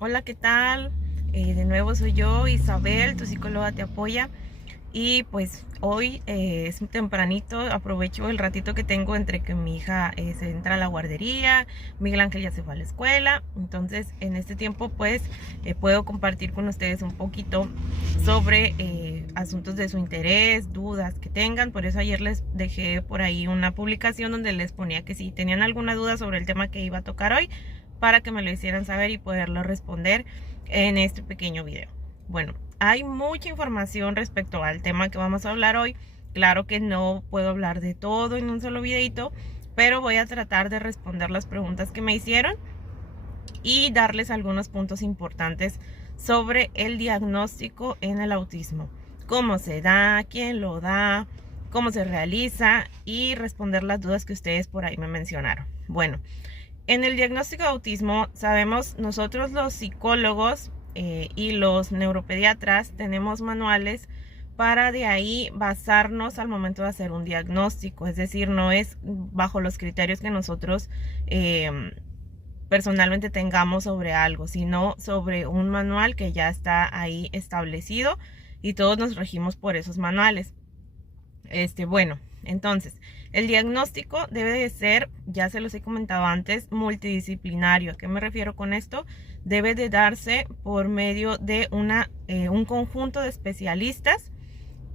Hola, ¿qué tal? De nuevo soy yo, Isabel, tu psicóloga te apoya. Y pues hoy es tempranito, aprovecho el ratito que tengo entre que mi hija se entra a la guardería, Miguel Ángel ya se fue a la escuela. Entonces en este tiempo pues puedo compartir con ustedes un poquito sobre asuntos de su interés, dudas que tengan. Por eso ayer les dejé por ahí una publicación donde les ponía que si tenían alguna duda sobre el tema que iba a tocar hoy, para que me lo hicieran saber y poderlo responder en este pequeño video. Bueno, hay mucha información respecto al tema que vamos a hablar hoy. Claro que no puedo hablar de todo en un solo videito, pero voy a tratar de responder las preguntas que me hicieron y darles algunos puntos importantes sobre el diagnóstico en el autismo. Cómo se da, quién lo da, cómo se realiza y responder las dudas que ustedes por ahí me mencionaron. Bueno, en el diagnóstico de autismo sabemos nosotros los psicólogos y los neuropediatras tenemos manuales para de ahí basarnos al momento de hacer un diagnóstico. Es decir, no es bajo los criterios que nosotros personalmente tengamos sobre algo, sino sobre un manual que ya está ahí establecido y todos nos regimos por esos manuales. Bueno, entonces, el diagnóstico debe de ser, ya se los he comentado antes, multidisciplinario. ¿A qué me refiero con esto? Debe de darse por medio de un conjunto de especialistas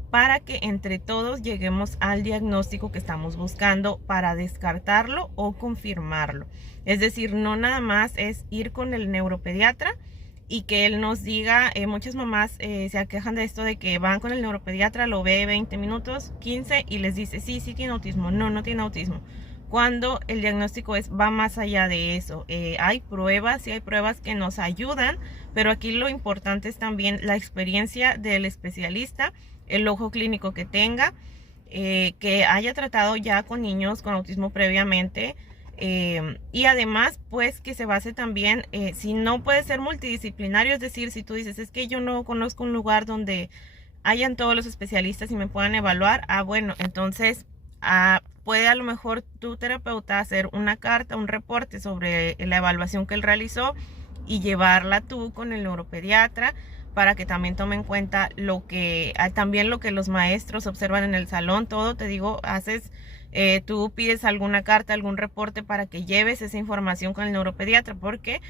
para que entre todos lleguemos al diagnóstico que estamos buscando para descartarlo o confirmarlo. Es decir, no nada más es ir con el neuropediatra y que él nos diga, muchas mamás se aquejan de esto de que van con el neuropediatra, lo ve 20 minutos, 15 y les dice, sí, sí tiene autismo. No, no tiene autismo. Cuando el diagnóstico va más allá de eso. Hay pruebas, sí hay pruebas que nos ayudan, pero aquí lo importante es también la experiencia del especialista, el ojo clínico que tenga, que haya tratado ya con niños con autismo previamente, y además pues que se base también, si no puede ser multidisciplinario, es decir, si tú dices es que yo no conozco un lugar donde hayan todos los especialistas y me puedan evaluar, bueno, entonces puede a lo mejor tu terapeuta hacer una carta, un reporte sobre la evaluación que él realizó y llevarla tú con el neuropediatra para que también tome en cuenta también lo que los maestros observan en el salón. Todo, te digo, tú pides alguna carta, algún reporte para que lleves esa información con el neuropediatra, porque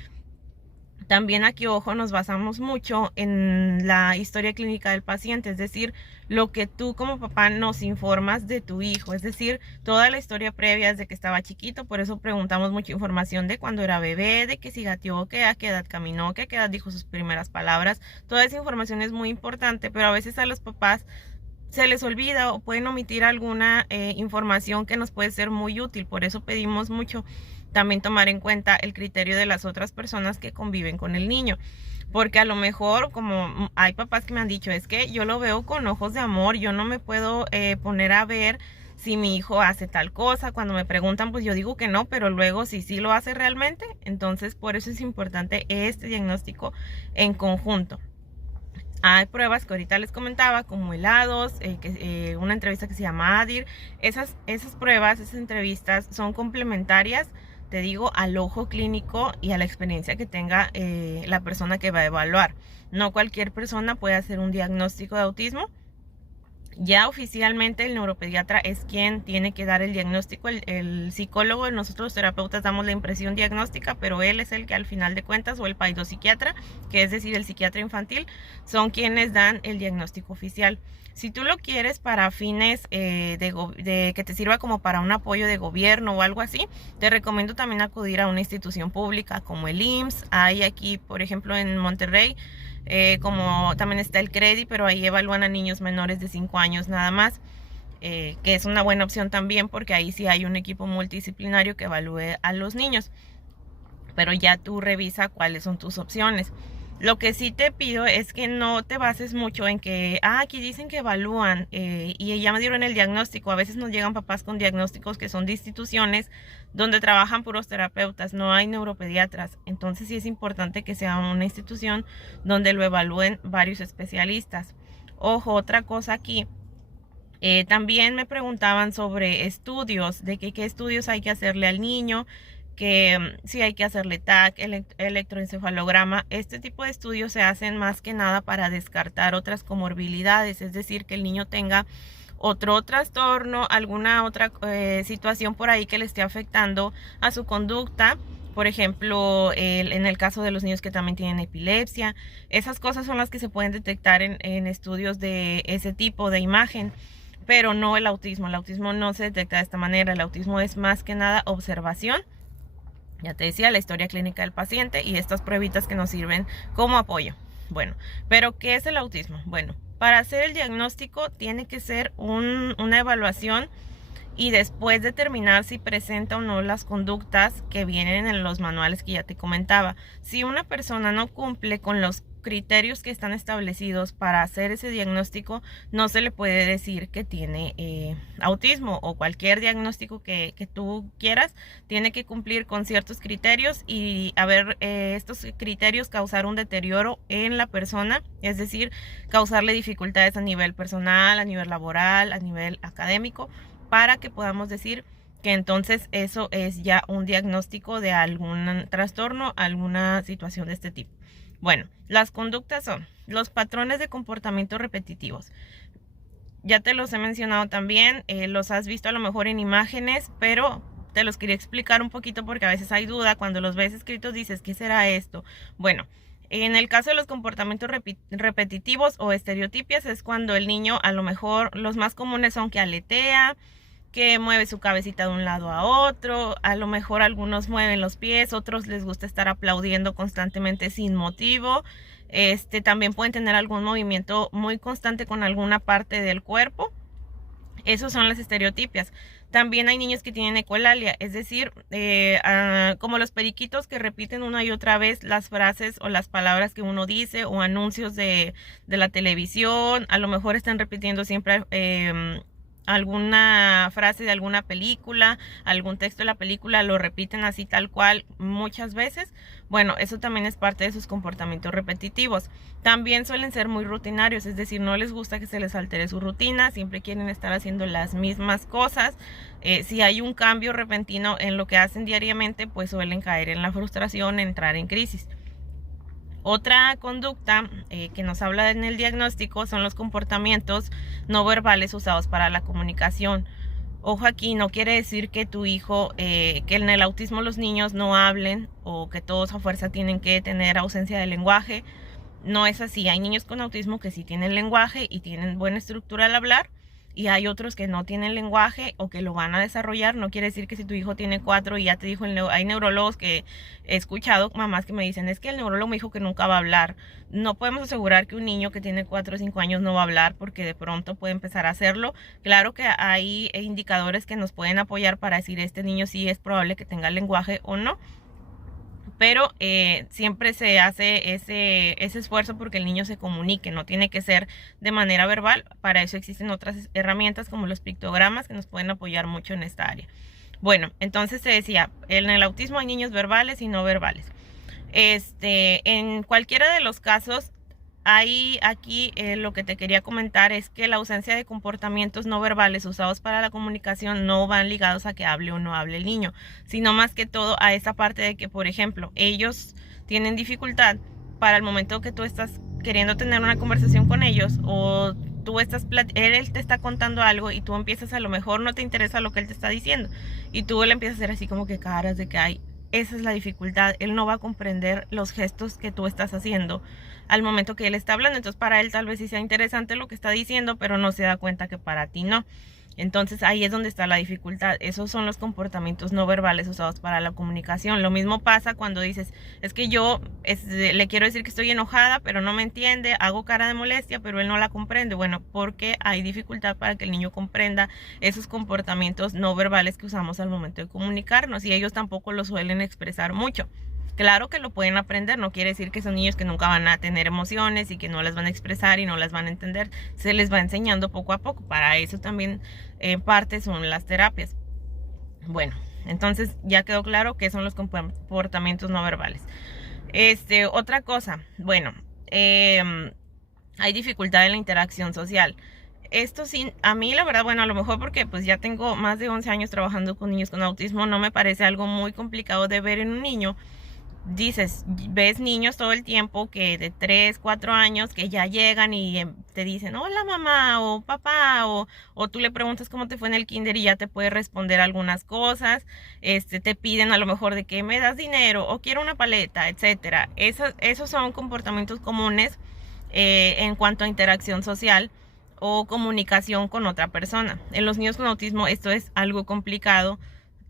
también aquí, ojo, nos basamos mucho en la historia clínica del paciente, es decir, lo que tú como papá nos informas de tu hijo, es decir, toda la historia previa desde que estaba chiquito. Por eso preguntamos mucha información de cuando era bebé, de que si gateó, que a qué edad caminó, que a qué edad dijo sus primeras palabras. Toda esa información es muy importante, pero a veces a los papás se les olvida o pueden omitir alguna información que nos puede ser muy útil. Por eso pedimos mucho también tomar en cuenta el criterio de las otras personas que conviven con el niño, porque a lo mejor, como hay papás que me han dicho, es que yo lo veo con ojos de amor, yo no me puedo poner a ver si mi hijo hace tal cosa. Cuando me preguntan, pues yo digo que no, pero luego si sí lo hace realmente. Entonces por eso es importante este diagnóstico en conjunto. Hay pruebas que ahorita les comentaba, como helados, una entrevista que se llama ADIR. Esas pruebas, esas entrevistas son complementarias, te digo, al ojo clínico y a la experiencia que tenga la persona que va a evaluar. No cualquier persona puede hacer un diagnóstico de autismo. Ya oficialmente el neuropediatra es quien tiene que dar el diagnóstico. El psicólogo, nosotros los terapeutas damos la impresión diagnóstica, pero él es el que al final de cuentas, o el paidopsiquiatra, que es decir el psiquiatra infantil, son quienes dan el diagnóstico oficial. Si tú lo quieres para fines de que te sirva como para un apoyo de gobierno o algo así, te recomiendo también acudir a una institución pública como el IMSS. Hay aquí, por ejemplo, en Monterrey, como también está el CREDI, pero ahí evalúan a niños menores de 5 años nada más, que es una buena opción también, porque ahí sí hay un equipo multidisciplinario que evalúe a los niños, pero ya tú revisa cuáles son tus opciones. Lo que sí te pido es que no te bases mucho en que, aquí dicen que evalúan y ya me dieron el diagnóstico. A veces nos llegan papás con diagnósticos que son de instituciones donde trabajan puros terapeutas, no hay neuropediatras. Entonces sí es importante que sea una institución donde lo evalúen varios especialistas. Ojo, otra cosa aquí. También me preguntaban sobre estudios, de qué estudios hay que hacerle al niño. que si hay que hacerle TAC, electroencefalograma. Este tipo de estudios se hacen más que nada para descartar otras comorbilidades, es decir, que el niño tenga otro trastorno, alguna otra situación por ahí que le esté afectando a su conducta. Por ejemplo, en el caso de los niños que también tienen epilepsia, esas cosas son las que se pueden detectar en estudios de ese tipo de imagen, pero no el autismo. El autismo no se detecta de esta manera. El autismo es más que nada observación. Ya te decía, la historia clínica del paciente y estas pruebitas que nos sirven como apoyo. Bueno, pero ¿qué es el autismo? Bueno, para hacer el diagnóstico tiene que ser una evaluación y después determinar si presenta o no las conductas que vienen en los manuales que ya te comentaba. Si una persona no cumple con los criterios que están establecidos para hacer ese diagnóstico, no se le puede decir que tiene autismo, o cualquier diagnóstico que tú quieras tiene que cumplir con ciertos criterios y estos criterios causar un deterioro en la persona, es decir, causarle dificultades a nivel personal, a nivel laboral, a nivel académico, para que podamos decir que entonces eso es ya un diagnóstico de algún trastorno, alguna situación de este tipo. Bueno, las conductas son los patrones de comportamiento repetitivos. Ya te los he mencionado también, los has visto a lo mejor en imágenes, pero te los quería explicar un poquito porque a veces hay duda. Cuando los ves escritos dices, ¿qué será esto? Bueno, en el caso de los comportamientos repetitivos o estereotipias es cuando el niño, a lo mejor los más comunes son que aletea, que mueve su cabecita de un lado a otro, a lo mejor algunos mueven los pies, otros les gusta estar aplaudiendo constantemente sin motivo. También pueden tener algún movimiento muy constante con alguna parte del cuerpo. Esos son las estereotipias. También hay niños que tienen ecolalia, es decir, como los periquitos que repiten una y otra vez las frases o las palabras que uno dice, o anuncios de la televisión. A lo mejor están repitiendo siempre alguna frase de alguna película, algún texto de la película, lo repiten así tal cual muchas veces. Bueno, eso también es parte de sus comportamientos repetitivos. También suelen ser muy rutinarios, es decir, no les gusta que se les altere su rutina, siempre quieren estar haciendo las mismas cosas. Si hay un cambio repentino en lo que hacen diariamente, pues suelen caer en la frustración, entrar en crisis. Otra conducta que nos habla en el diagnóstico son los comportamientos no verbales usados para la comunicación. Ojo aquí, no quiere decir que tu hijo, que en el autismo los niños no hablen, o que todos a fuerza tienen que tener ausencia de lenguaje. No es así. Hay niños con autismo que sí tienen lenguaje y tienen buena estructura al hablar, y hay otros que no tienen lenguaje o que lo van a desarrollar. No quiere decir que si tu hijo tiene 4 y ya te dijo, hay neurólogos que he escuchado, mamás que me dicen, es que el neurólogo me dijo que nunca va a hablar. No podemos asegurar que un niño que tiene 4 o 5 años no va a hablar, porque de pronto puede empezar a hacerlo. Claro que hay indicadores que nos pueden apoyar para decir, este niño sí es probable que tenga lenguaje o no. Pero siempre se hace ese esfuerzo porque el niño se comunique, no tiene que ser de manera verbal. Para eso existen otras herramientas como los pictogramas que nos pueden apoyar mucho en esta área. Bueno, entonces te decía, en el autismo hay niños verbales y no verbales. En cualquiera de los casos, aquí lo que te quería comentar es que la ausencia de comportamientos no verbales usados para la comunicación no van ligados a que hable o no hable el niño, sino más que todo a esa parte de que, por ejemplo, ellos tienen dificultad para el momento que tú estás queriendo tener una conversación con ellos, o él te está contando algo y tú empiezas, a lo mejor no te interesa lo que él te está diciendo, y tú le empiezas a hacer así como que caras de que hay. Esa es la dificultad. Él no va a comprender los gestos que tú estás haciendo al momento que él está hablando. Entonces para él tal vez sí sea interesante lo que está diciendo, pero no se da cuenta que para ti no. Entonces ahí es donde está la dificultad. Esos son los comportamientos no verbales usados para la comunicación. Lo mismo pasa cuando dices, es que yo le quiero decir que estoy enojada, pero no me entiende, hago cara de molestia, pero él no la comprende. Bueno, porque hay dificultad para que el niño comprenda esos comportamientos no verbales que usamos al momento de comunicarnos, y ellos tampoco lo suelen expresar mucho. Claro que lo pueden aprender, no quiere decir que son niños que nunca van a tener emociones y que no las van a expresar y no las van a entender. Se les va enseñando poco a poco. Para eso también parte son las terapias. Bueno, entonces ya quedó claro qué son los comportamientos no verbales. Otra cosa, bueno, hay dificultad en la interacción social. esto sí, a mí la verdad, bueno, a lo mejor porque pues ya tengo más de 11 años trabajando con niños con autismo, no me parece algo muy complicado de ver en un niño. Dices, ves niños todo el tiempo que de 3, 4 años que ya llegan y te dicen, hola mamá o papá, o tú le preguntas cómo te fue en el kinder y ya te puede responder algunas cosas, te piden a lo mejor de que me das dinero o quiero una paleta, etcétera. Esos son comportamientos comunes en cuanto a interacción social o comunicación con otra persona. En los niños con autismo esto es algo complicado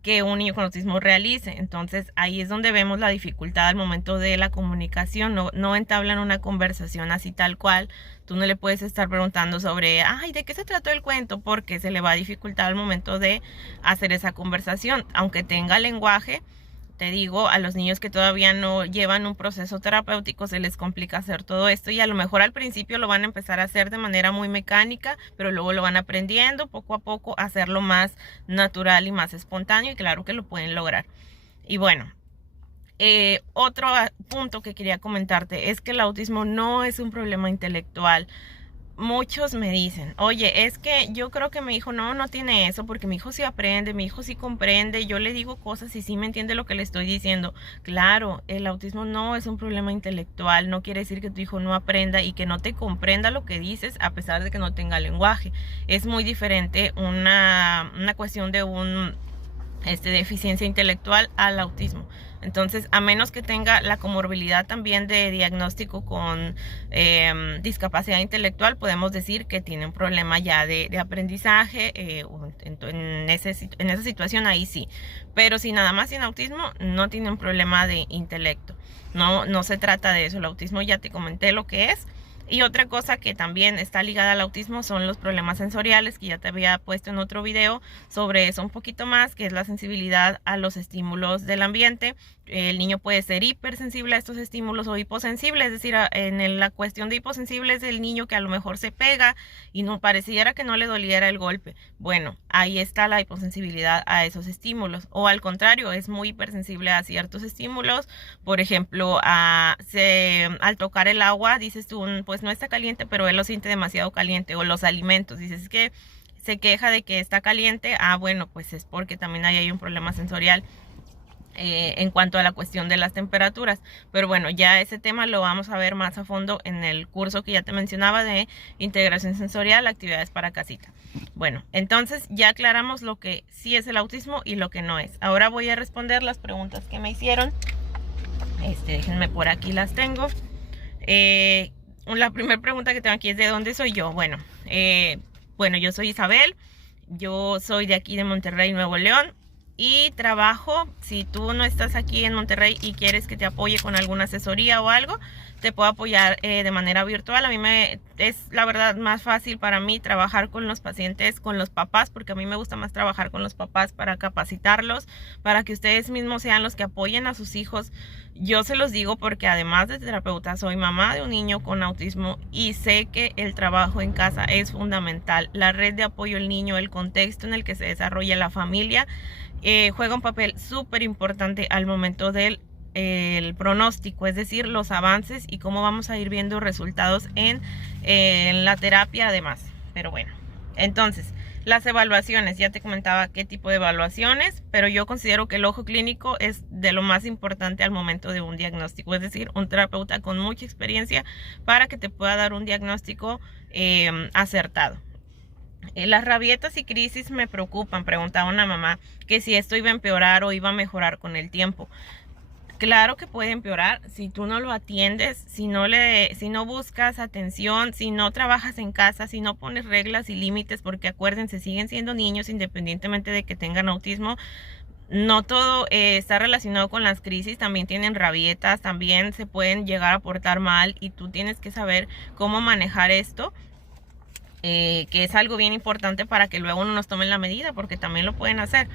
que un niño con autismo realice. Entonces ahí es donde vemos la dificultad al momento de la comunicación. No entablan una conversación así tal cual. Tú no le puedes estar preguntando sobre, ay, ¿de qué se trató el cuento? Porque se le va a dificultar al momento de hacer esa conversación. Aunque tenga lenguaje, te digo, a los niños que todavía no llevan un proceso terapéutico se les complica hacer todo esto y a lo mejor al principio lo van a empezar a hacer de manera muy mecánica, pero luego lo van aprendiendo poco a poco a hacerlo más natural y más espontáneo y claro que lo pueden lograr. Y bueno, otro punto que quería comentarte es que el autismo no es un problema intelectual. Muchos me dicen, oye, es que yo creo que mi hijo no tiene eso porque mi hijo sí aprende, mi hijo sí comprende, yo le digo cosas y sí me entiende lo que le estoy diciendo. Claro, el autismo no es un problema intelectual, no quiere decir que tu hijo no aprenda y que no te comprenda lo que dices a pesar de que no tenga lenguaje. Es muy diferente una cuestión de deficiencia intelectual al autismo. Entonces, a menos que tenga la comorbilidad también de diagnóstico con discapacidad intelectual, podemos decir que tiene un problema ya de aprendizaje. En esa situación ahí sí. Pero si nada más tiene autismo, no tiene un problema de intelecto. No se trata de eso. El autismo ya te comenté lo que es. Y otra cosa que también está ligada al autismo son los problemas sensoriales, que ya te había puesto en otro video sobre eso un poquito más, que es la sensibilidad a los estímulos del ambiente. El niño puede ser hipersensible a estos estímulos o hiposensible, es decir, en la cuestión de hiposensible es el niño que a lo mejor se pega y no pareciera que no le doliera el golpe. Bueno, ahí está la hiposensibilidad a esos estímulos. O al contrario, es muy hipersensible a ciertos estímulos. Por ejemplo, al tocar el agua, dices tú, pues no está caliente, pero él lo siente demasiado caliente. O los alimentos, dices es que se queja de que está caliente. Bueno, pues es porque también hay un problema sensorial en cuanto a la cuestión de las temperaturas. Pero bueno, ya ese tema lo vamos a ver más a fondo en el curso que ya te mencionaba de integración sensorial, actividades para casita. Bueno, entonces ya aclaramos lo que sí es el autismo y lo que no es. Ahora voy a responder las preguntas que me hicieron. Déjenme, por aquí las tengo. La primera pregunta que tengo aquí es ¿de dónde soy yo? Bueno, yo soy Isabel. Yo soy de aquí de Monterrey, Nuevo León. Y trabajo, si tú no estás aquí en Monterrey y quieres que te apoye con alguna asesoría o algo, te puedo apoyar de manera virtual. A mí es la verdad más fácil para mí trabajar con los pacientes, con los papás, porque a mí me gusta más trabajar con los papás para capacitarlos, para que ustedes mismos sean los que apoyen a sus hijos. Yo se los digo porque además de terapeuta soy mamá de un niño con autismo y sé que el trabajo en casa es fundamental. La red de apoyo al niño, el contexto en el que se desarrolla la familia, juega un papel súper importante al momento del el pronóstico, es decir, los avances y cómo vamos a ir viendo resultados en la terapia además. Pero bueno, entonces las evaluaciones, ya te comentaba qué tipo de evaluaciones, pero yo considero que el ojo clínico es de lo más importante al momento de un diagnóstico, es decir, un terapeuta con mucha experiencia para que te pueda dar un diagnóstico acertado. Las rabietas y crisis me preocupan, preguntaba una mamá, que si esto iba a empeorar o iba a mejorar con el tiempo. Claro que puede empeorar si tú no lo atiendes, si no buscas atención, si no trabajas en casa, si no pones reglas y límites, porque acuérdense, siguen siendo niños independientemente de que tengan autismo. No todo está relacionado con las crisis, también tienen rabietas, también se pueden llegar a portar mal y tú tienes que saber cómo manejar esto. Que es algo bien importante para que luego no nos tomen la medida, porque también lo pueden hacer.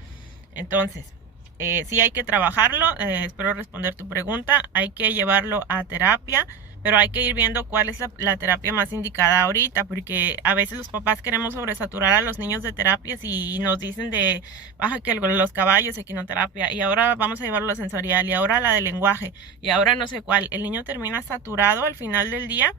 Entonces, sí hay que trabajarlo. Espero responder tu pregunta. Hay que llevarlo a terapia, pero hay que ir viendo cuál es la terapia más indicada ahorita, porque a veces los papás queremos sobresaturar a los niños de terapias y nos dicen de baja que los caballos, equinoterapia, y ahora vamos a llevarlo a sensorial, y ahora la de lenguaje, y ahora no sé cuál. El niño termina saturado al final del día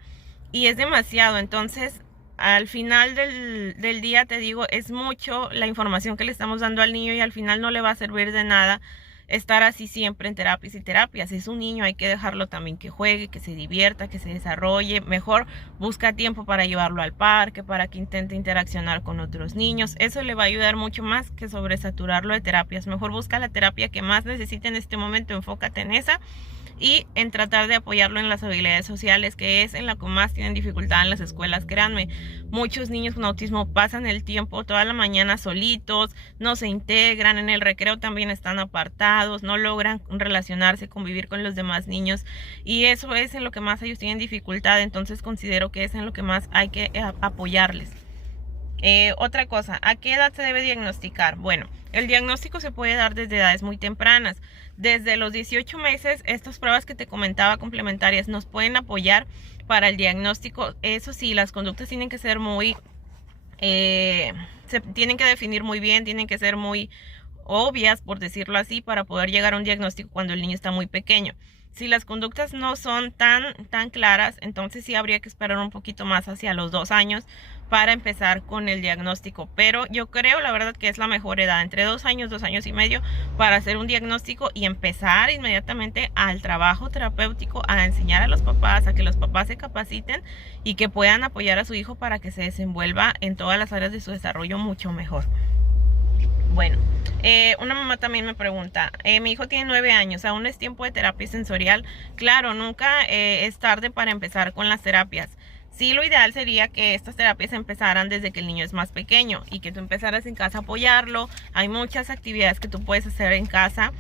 y es demasiado. Entonces al final del día, te digo, es mucho la información que le estamos dando al niño y al final no le va a servir de nada estar así siempre en terapias y terapias. Es un niño, hay que dejarlo también que juegue, que se divierta, que se desarrolle. Mejor busca tiempo para llevarlo al parque, para que intente interaccionar con otros niños. Eso le va a ayudar mucho más que sobresaturarlo de terapias. Mejor busca la terapia que más necesite en este momento, enfócate en esa y en tratar de apoyarlo en las habilidades sociales, que es en la que más tienen dificultad en las escuelas. Créanme, muchos niños con autismo pasan el tiempo toda la mañana solitos, no se integran, en el recreo también están apartados, no logran relacionarse, convivir con los demás niños, y eso es en lo que más ellos tienen dificultad. Entonces considero que es en lo que más hay que apoyarles. Otra cosa, ¿a qué edad se debe diagnosticar? Bueno, el diagnóstico se puede dar desde edades muy tempranas. Desde los 18 meses, estas pruebas que te comentaba complementarias nos pueden apoyar para el diagnóstico. Eso sí, las conductas tienen que ser muy, se tienen que definir muy bien, tienen que ser muy obvias, por decirlo así, para poder llegar a un diagnóstico cuando el niño está muy pequeño. Si las conductas no son tan claras, entonces sí habría que esperar un poquito más hacia los 2 años para empezar con el diagnóstico. Pero yo creo, la verdad, que es la mejor edad, entre 2 años, 2 años y medio, para hacer un diagnóstico y empezar inmediatamente al trabajo terapéutico, a enseñar a los papás, a que los papás se capaciten y que puedan apoyar a su hijo para que se desenvuelva en todas las áreas de su desarrollo mucho mejor. Bueno, una mamá también me pregunta, mi hijo tiene 9 años, ¿aún es tiempo de terapia sensorial? Claro, nunca es tarde para empezar con las terapias. Sí, lo ideal sería que estas terapias empezaran desde que el niño es más pequeño y que tú empezaras en casa a apoyarlo. Hay muchas actividades que tú puedes hacer en casa.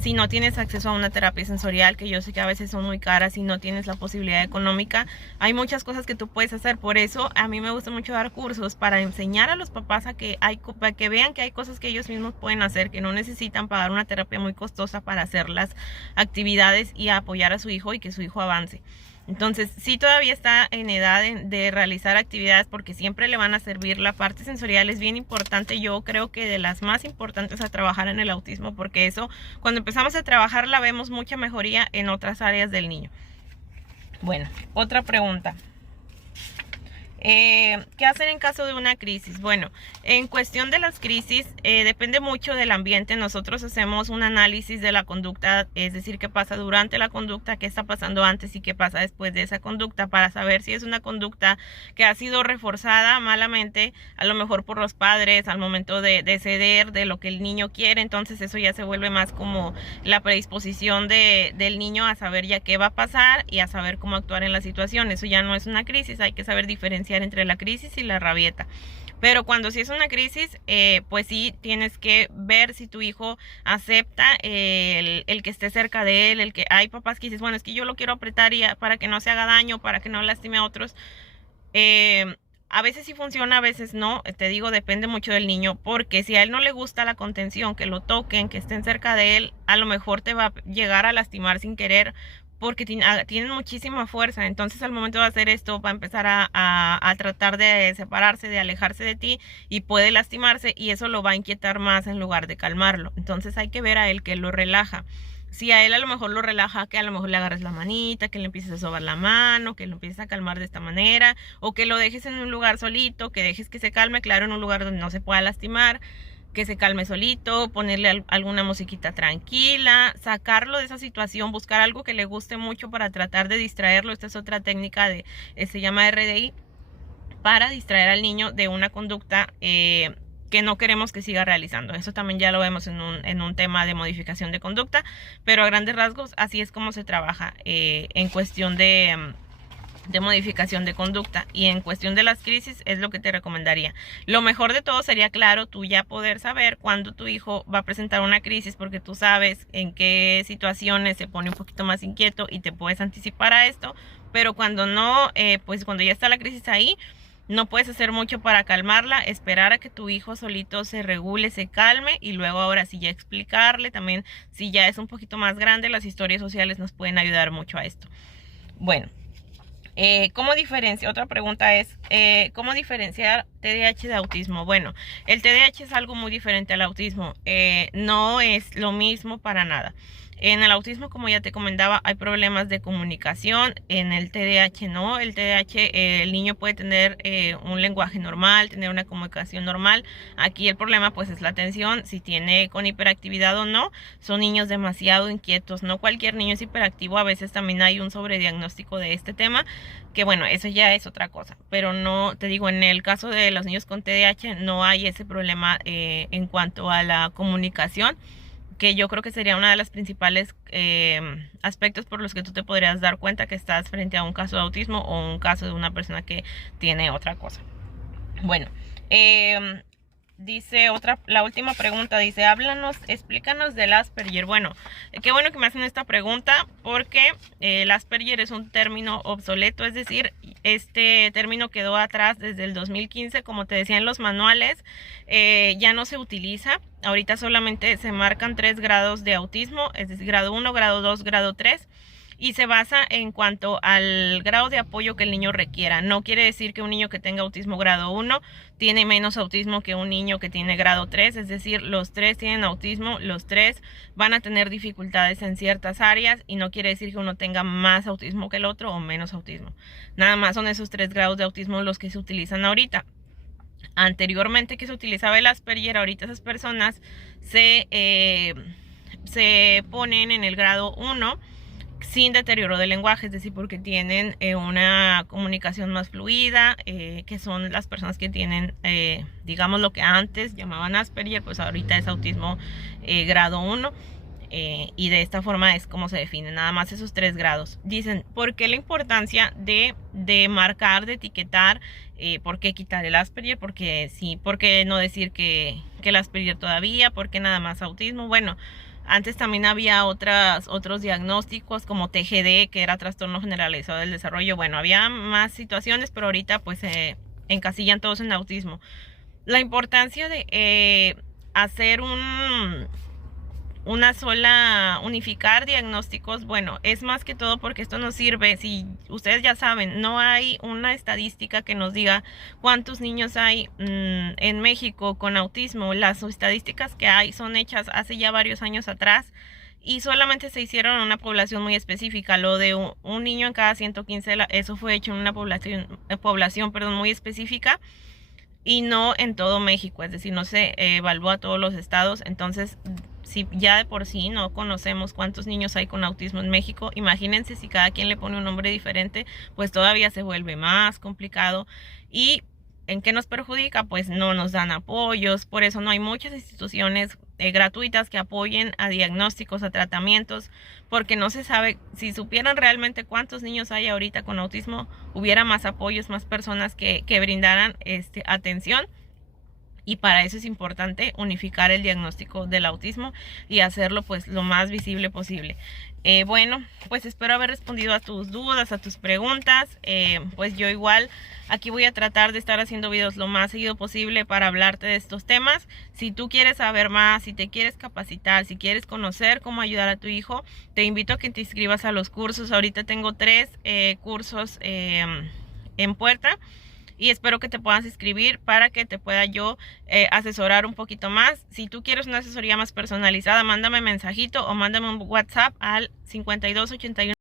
Si no tienes acceso a una terapia sensorial, que yo sé que a veces son muy caras, si no tienes la posibilidad económica, hay muchas cosas que tú puedes hacer. Por eso a mí me gusta mucho dar cursos para enseñar a los papás para que vean que hay cosas que ellos mismos pueden hacer, que no necesitan pagar una terapia muy costosa para hacer las actividades y apoyar a su hijo y que su hijo avance. Entonces, sí, todavía está en edad de realizar actividades, porque siempre le van a servir. La parte sensorial es bien importante, yo creo que de las más importantes a trabajar en el autismo, porque eso, cuando empezamos a trabajarla, vemos mucha mejoría en otras áreas del niño. Bueno, otra pregunta. ¿Qué hacer en caso de una crisis? Bueno, en cuestión de las crisis, depende mucho del ambiente. Nosotros hacemos un análisis de la conducta, es decir, qué pasa durante la conducta, qué está pasando antes y qué pasa después de esa conducta, para saber si es una conducta que ha sido reforzada malamente, a lo mejor por los padres, al momento de ceder de lo que el niño quiere. Entonces eso ya se vuelve más como la predisposición del niño a saber ya qué va a pasar y a saber cómo actuar en la situación. Eso ya no es una crisis, hay que saber diferenciar entre la crisis y la rabieta. Pero cuando sí es una crisis, pues sí tienes que ver si tu hijo acepta el que esté cerca de él, el que hay papás que dices, bueno, es que yo lo quiero apretar para que no se haga daño, para que no lastime a otros. A veces sí funciona, a veces no. Te digo, depende mucho del niño, porque si a él no le gusta la contención, que lo toquen, que estén cerca de él, a lo mejor te va a llegar a lastimar sin querer, porque tienen muchísima fuerza. Entonces al momento de hacer esto va a empezar a tratar de separarse, de alejarse de ti, y puede lastimarse, y eso lo va a inquietar más en lugar de calmarlo. Entonces hay que ver a él que lo relaja. Si a él a lo mejor lo relaja, que a lo mejor le agarres la manita, que le empieces a sobar la mano, que lo empieces a calmar de esta manera, o que lo dejes en un lugar solito, que dejes que se calme, claro, en un lugar donde no se pueda lastimar, que se calme solito, ponerle alguna musiquita tranquila, sacarlo de esa situación, buscar algo que le guste mucho para tratar de distraerlo. Esta es otra técnica se llama RDI, para distraer al niño de una conducta que no queremos que siga realizando. Eso también ya lo vemos en un tema de modificación de conducta, pero a grandes rasgos así es como se trabaja en cuestión de modificación de conducta. Y en cuestión de las crisis es lo que te recomendaría. Lo mejor de todo sería, claro, tú ya poder saber cuándo tu hijo va a presentar una crisis, porque tú sabes en qué situaciones se pone un poquito más inquieto y te puedes anticipar a esto. Pero cuando no, pues cuando ya está la crisis ahí, no puedes hacer mucho para calmarla, esperar a que tu hijo solito se regule, se calme, y luego ahora sí ya explicarle. También, si ya es un poquito más grande, las historias sociales nos pueden ayudar mucho a esto. Bueno, ¿cómo diferenciar? Otra pregunta es, ¿cómo diferenciar TDAH de autismo. Bueno, el TDAH es algo muy diferente al autismo. No es lo mismo para nada. En el autismo, como ya te comentaba, hay problemas de comunicación. En el TDAH no. El TDAH, el niño puede tener un lenguaje normal, tener una comunicación normal. Aquí el problema pues es la atención, si tiene con hiperactividad o no. Son niños demasiado inquietos. No cualquier niño es hiperactivo. A veces también hay un sobrediagnóstico de este tema, que bueno, eso ya es otra cosa. Pero no, te digo, en el caso de los niños con TDAH no hay ese problema en cuanto a la comunicación, que yo creo que sería una de las principales aspectos por los que tú te podrías dar cuenta que estás frente a un caso de autismo o un caso de una persona que tiene otra cosa. Bueno, dice la última pregunta, dice, explícanos del Asperger. Bueno, qué bueno que me hacen esta pregunta, porque el Asperger es un término obsoleto, es decir, este término quedó atrás desde el 2015, como te decía en los manuales, ya no se utiliza. Ahorita solamente se marcan 3 grados de autismo, es decir, grado 1, grado 2, grado 3. Y se basa en cuanto al grado de apoyo que el niño requiera. No quiere decir que un niño que tenga autismo grado 1 tiene menos autismo que un niño que tiene grado 3. Es decir, los 3 tienen autismo, los 3 van a tener dificultades en ciertas áreas, y no quiere decir que uno tenga más autismo que el otro o menos autismo. Nada más son esos 3 grados de autismo los que se utilizan ahorita. Anteriormente, que se utilizaba el Asperger, ahorita esas personas se ponen en el grado 1 sin deterioro del lenguaje, es decir, porque tienen una comunicación más fluida, que son las personas que tienen, digamos, lo que antes llamaban Asperger, pues ahorita es autismo grado 1. Y de esta forma es como se define, nada más esos 3 grados. Dicen, ¿por qué la importancia de marcar, de etiquetar? ¿Por qué quitar el Asperger? Porque sí, ¿por qué no decir que el Asperger todavía? ¿Por qué nada más autismo? Bueno, antes también había otros diagnósticos como TGD, que era trastorno generalizado del desarrollo. Bueno, había más situaciones, pero ahorita pues se encasillan todos en autismo. La importancia de hacer una sola, unificar diagnósticos, bueno, es más que todo porque esto nos sirve. Si ustedes ya saben, no hay una estadística que nos diga cuántos niños hay en México con autismo. Las estadísticas que hay son hechas hace ya varios años atrás, y solamente se hicieron en una población muy específica. Lo de un niño en cada 115, eso fue hecho en una población muy específica, y no en todo México, es decir, no se evalúa a todos los estados. Entonces, si ya de por sí no conocemos cuántos niños hay con autismo en México, imagínense si cada quien le pone un nombre diferente, pues todavía se vuelve más complicado. ¿Y en qué nos perjudica? Pues no nos dan apoyos. Por eso no hay muchas instituciones gratuitas que apoyen a diagnósticos, a tratamientos, porque no se sabe. Si supieran realmente cuántos niños hay ahorita con autismo, hubiera más apoyos, más personas que brindaran atención. Y para eso es importante unificar el diagnóstico del autismo y hacerlo pues lo más visible posible. Bueno, pues espero haber respondido a tus dudas, a tus preguntas. Pues yo igual aquí voy a tratar de estar haciendo videos lo más seguido posible para hablarte de estos temas. Si tú quieres saber más, si te quieres capacitar, si quieres conocer cómo ayudar a tu hijo, te invito a que te inscribas a los cursos. Ahorita tengo 3 cursos en puerta, y espero que te puedas inscribir para que te pueda yo asesorar un poquito más. Si tú quieres una asesoría más personalizada, mándame mensajito o mándame un WhatsApp al 5281.